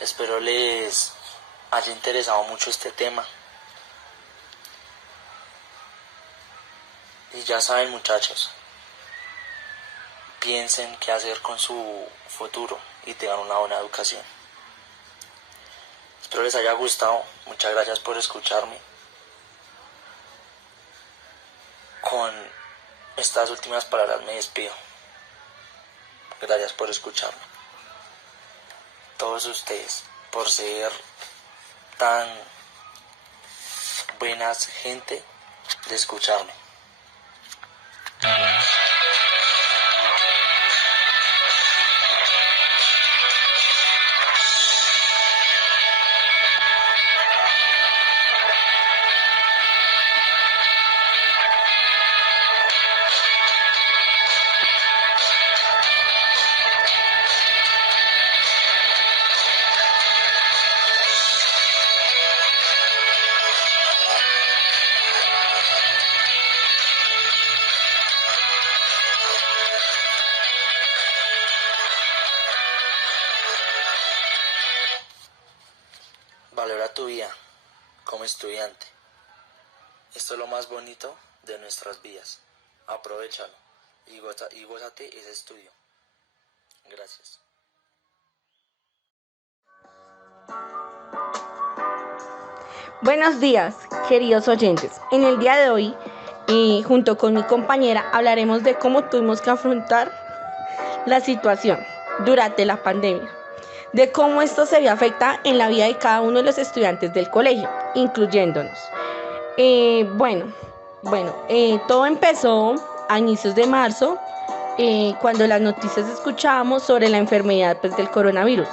espero les haya interesado mucho este tema. Y ya saben, muchachos, piensen qué hacer con su futuro y tengan una buena educación. Espero les haya gustado, muchas gracias por escucharme. Con estas últimas palabras me despido. Gracias por escucharme. Todos ustedes, por ser tan buenas gente de escucharme. Valora tu vida como estudiante. Esto es lo más bonito de nuestras vidas. Aprovechalo y gózate ese estudio. Gracias. Buenos días, queridos oyentes. En el día de hoy, junto con mi compañera, hablaremos de cómo tuvimos que afrontar la situación durante la pandemia, de cómo esto se vio afectar en la vida de cada uno de los estudiantes del colegio, incluyéndonos. Todo empezó a inicios de marzo, cuando las noticias escuchábamos sobre la enfermedad del coronavirus.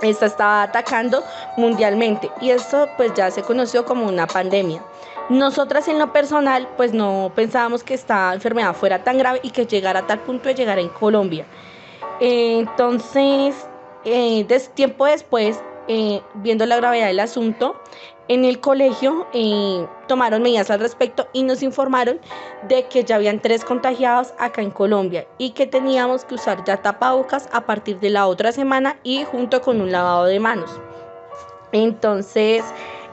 Esta estaba atacando mundialmente y esto pues ya se conoció como una pandemia. Nosotras en lo personal pues no pensábamos que esta enfermedad fuera tan grave y que llegara a tal punto de llegar en Colombia. Entonces, tiempo después, viendo la gravedad del asunto, en el colegio tomaron medidas al respecto y nos informaron de que ya habían 3 contagiados acá en Colombia y que teníamos que usar ya tapabocas a partir de la otra semana y junto con un lavado de manos. Entonces,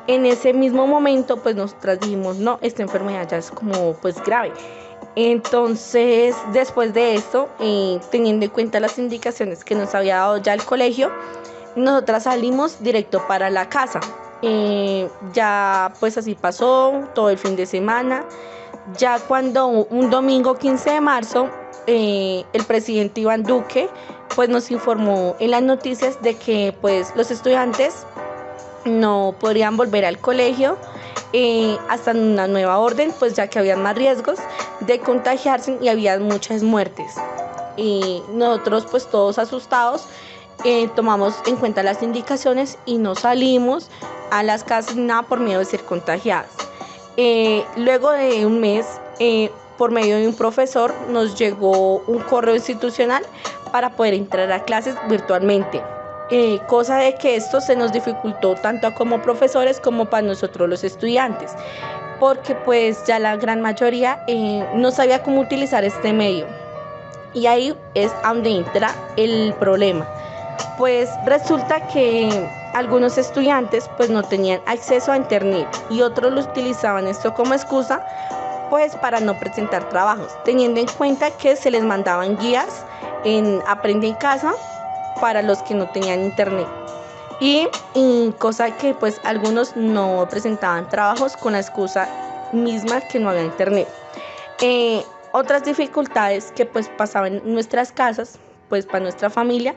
en ese mismo momento, pues nosotras dijimos, no, esta enfermedad ya es como pues grave. Entonces, después de esto, teniendo en cuenta las indicaciones que nos había dado ya el colegio, nosotras salimos directo para la casa. Ya pues así pasó todo el fin de semana. Ya cuando un domingo 15 de marzo, el presidente Iván Duque pues nos informó en las noticias de que pues los estudiantes no podrían volver al colegio hasta una nueva orden, pues ya que había más riesgos de contagiarse y había muchas muertes. Y nosotros pues todos asustados tomamos en cuenta las indicaciones y no salimos a las casas nada por miedo de ser contagiadas. Luego de un mes, por medio de un profesor, nos llegó un correo institucional para poder entrar a clases virtualmente. Cosa de que esto se nos dificultó tanto como profesores como para nosotros los estudiantes. porque pues ya la gran mayoría no sabía cómo utilizar este medio. Y ahí es donde entra el problema. Pues resulta que algunos estudiantes pues no tenían acceso a internet y otros lo utilizaban esto como excusa pues para no presentar trabajos, teniendo en cuenta que se les mandaban guías en Aprende en Casa para los que no tenían internet. Y cosa que pues algunos no presentaban trabajos con la excusa misma que no había internet. Otras dificultades que pues pasaban en nuestras casas, pues para nuestra familia,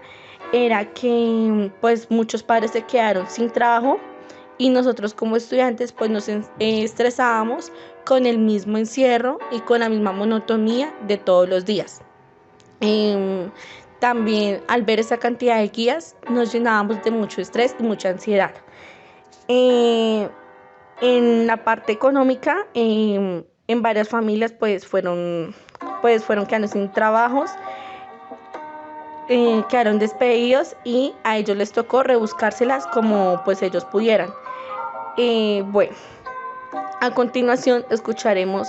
era que pues muchos padres se quedaron sin trabajo y nosotros como estudiantes pues nos estresábamos con el mismo encierro y con la misma monotonía de todos los días. También al ver esa cantidad de guías nos llenábamos de mucho estrés y mucha ansiedad. En la parte económica, en varias familias pues fueron quedando sin trabajos, quedaron despedidos y a ellos les tocó rebuscárselas como pues ellos pudieran. Bueno, a continuación escucharemos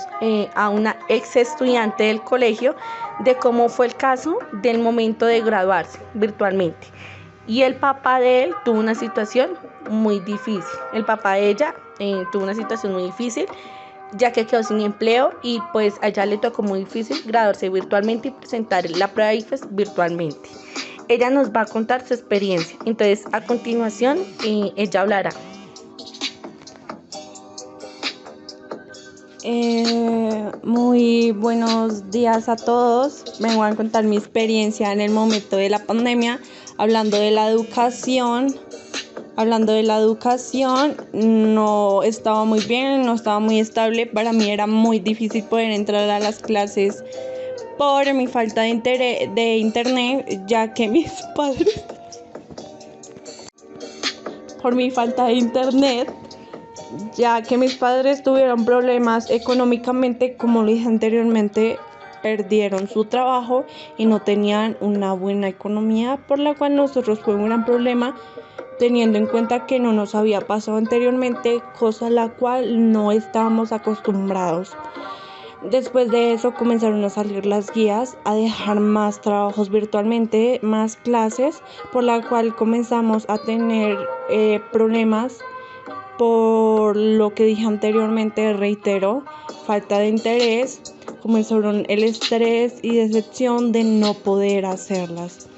a una ex estudiante del colegio de cómo fue el caso del momento de graduarse virtualmente. Y el papá de él tuvo una situación muy difícil. El papá de ella tuvo una situación muy difícil, ya que quedó sin empleo y pues a ella le tocó muy difícil graduarse virtualmente y presentar la prueba de ICFES virtualmente. Ella nos va a contar su experiencia. Entonces, a continuación, ella hablará. Muy buenos días a todos. Vengo a contar mi experiencia en el momento de la pandemia, hablando de la educación. No estaba muy bien, no estaba muy estable. Para mí era muy difícil poder entrar a las clases por mi falta de internet, ya que mis padres... tuvieron problemas económicamente, como lo dije anteriormente, perdieron su trabajo y no tenían una buena economía, por la cual nosotros fue un gran problema, teniendo en cuenta que no nos había pasado anteriormente, cosa a la cual no estábamos acostumbrados. Después de eso comenzaron a salir las guías, a dejar más trabajos virtualmente, más clases, por la cual comenzamos a tener problemas. Por lo que dije anteriormente, reitero, falta de interés, comenzaron el estrés y decepción de no poder hacerlas.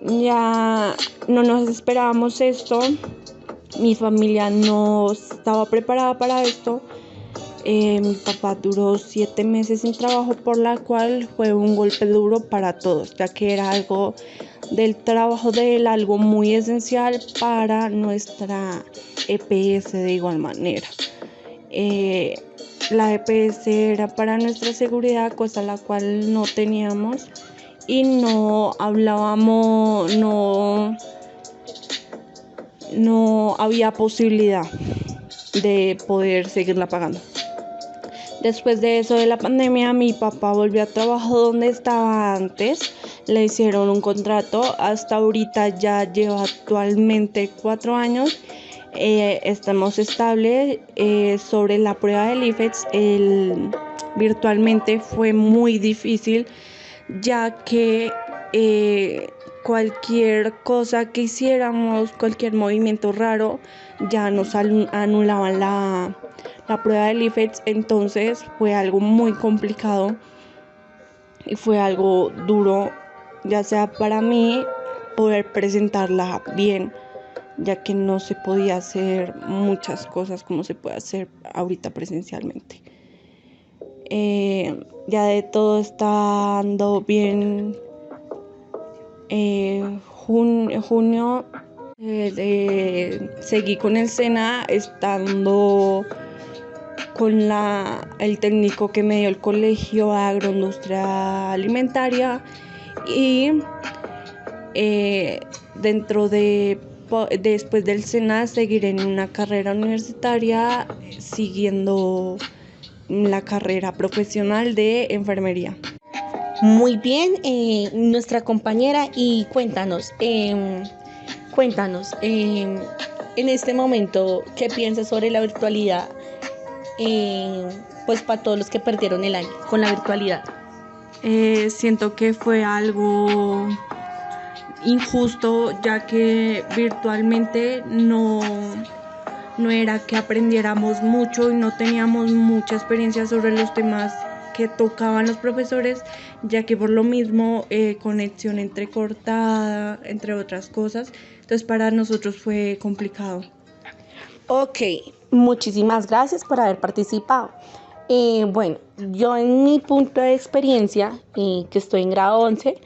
Ya no nos esperábamos esto, mi familia no estaba preparada para esto. Mi papá duró 7 meses sin trabajo, por la cual fue un golpe duro para todos, ya que era algo del trabajo de él, algo muy esencial para nuestra EPS de igual manera. La EPS era para nuestra seguridad, cosa la cual no teníamos y no hablábamos, no había posibilidad de poder seguirla pagando. Después de eso de la pandemia, mi papá volvió a trabajar donde estaba antes, le hicieron un contrato, hasta ahorita ya lleva actualmente 4 años, estamos estables. Sobre la prueba del ICFES, virtualmente fue muy difícil, ya que cualquier cosa que hiciéramos, cualquier movimiento raro, ya nos anulaban la prueba del ICFES. Entonces fue algo muy complicado y fue algo duro, ya sea para mí poder presentarla bien, ya que no se podía hacer muchas cosas como se puede hacer ahorita presencialmente. Ya de todo está andando bien. Junio seguí con el SENA, estando con el técnico que me dio el colegio agroindustria alimentaria, y después del SENA seguiré en una carrera universitaria siguiendo la carrera profesional de enfermería. Muy bien, nuestra compañera, y cuéntanos, en este momento, ¿qué piensas sobre la virtualidad pues para todos los que perdieron el año con la virtualidad. Siento que fue algo injusto, ya que virtualmente no era que aprendiéramos mucho y no teníamos mucha experiencia sobre los temas que tocaban los profesores, ya que por lo mismo conexión entrecortada, entre otras cosas, entonces para nosotros fue complicado. Ok, muchísimas gracias por haber participado. Bueno, yo en mi punto de experiencia, que estoy en grado 11,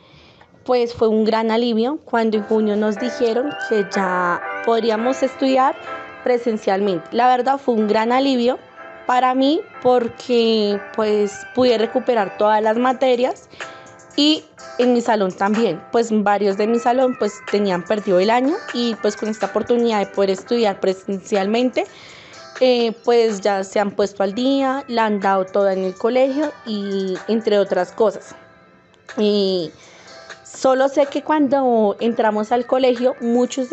pues fue un gran alivio cuando en junio nos dijeron que ya podríamos estudiar presencialmente. La verdad fue un gran alivio para mí porque pues pude recuperar todas las materias y en mi salón también, pues varios de mi salón pues tenían perdido el año y pues con esta oportunidad de poder estudiar presencialmente pues ya se han puesto al día, la han dado toda en el colegio y entre otras cosas. Solo sé que cuando entramos al colegio muchos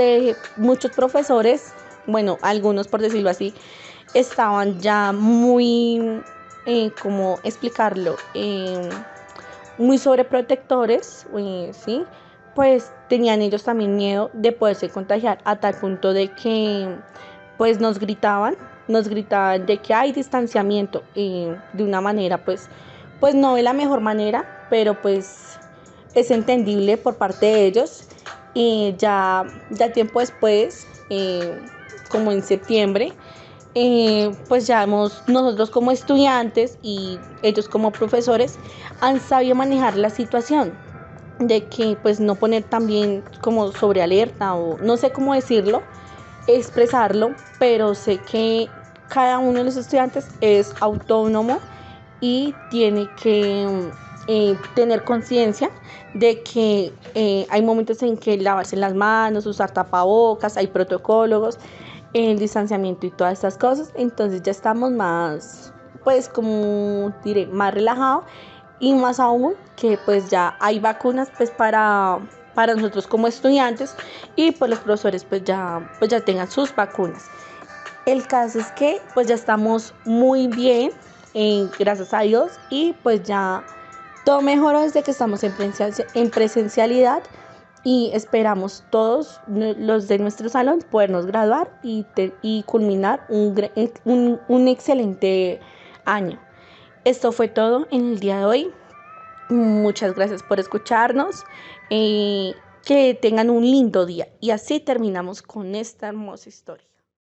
profesores, bueno, algunos por decirlo así, estaban ya muy, ¿cómo explicarlo? Muy sobreprotectores, ¿sí? Pues tenían ellos también miedo de poderse contagiar a tal punto de que pues nos gritaban de que hay distanciamiento de una manera pues no de la mejor manera, pero pues es entendible por parte de ellos. Ya tiempo después, como en septiembre, pues ya nosotros como estudiantes y ellos como profesores han sabido manejar la situación de que pues no poner también como sobre alerta o no sé cómo decirlo, expresarlo, pero sé que cada uno de los estudiantes es autónomo y tiene que tener conciencia de que hay momentos en que lavarse las manos, usar tapabocas, hay protocolos, el distanciamiento y todas estas cosas. Entonces ya estamos más, pues como diré, más relajados y más aún que pues ya hay vacunas pues para nosotros como estudiantes y pues los profesores pues ya tengan sus vacunas. El caso es que pues ya estamos muy bien, gracias a Dios, y pues ya todo mejoró desde que estamos en presencialidad y esperamos todos los de nuestro salón podernos graduar y culminar un excelente año. Esto fue todo en el día de hoy. Muchas gracias por escucharnos. Que tengan un lindo día. Y así terminamos con esta hermosa historia.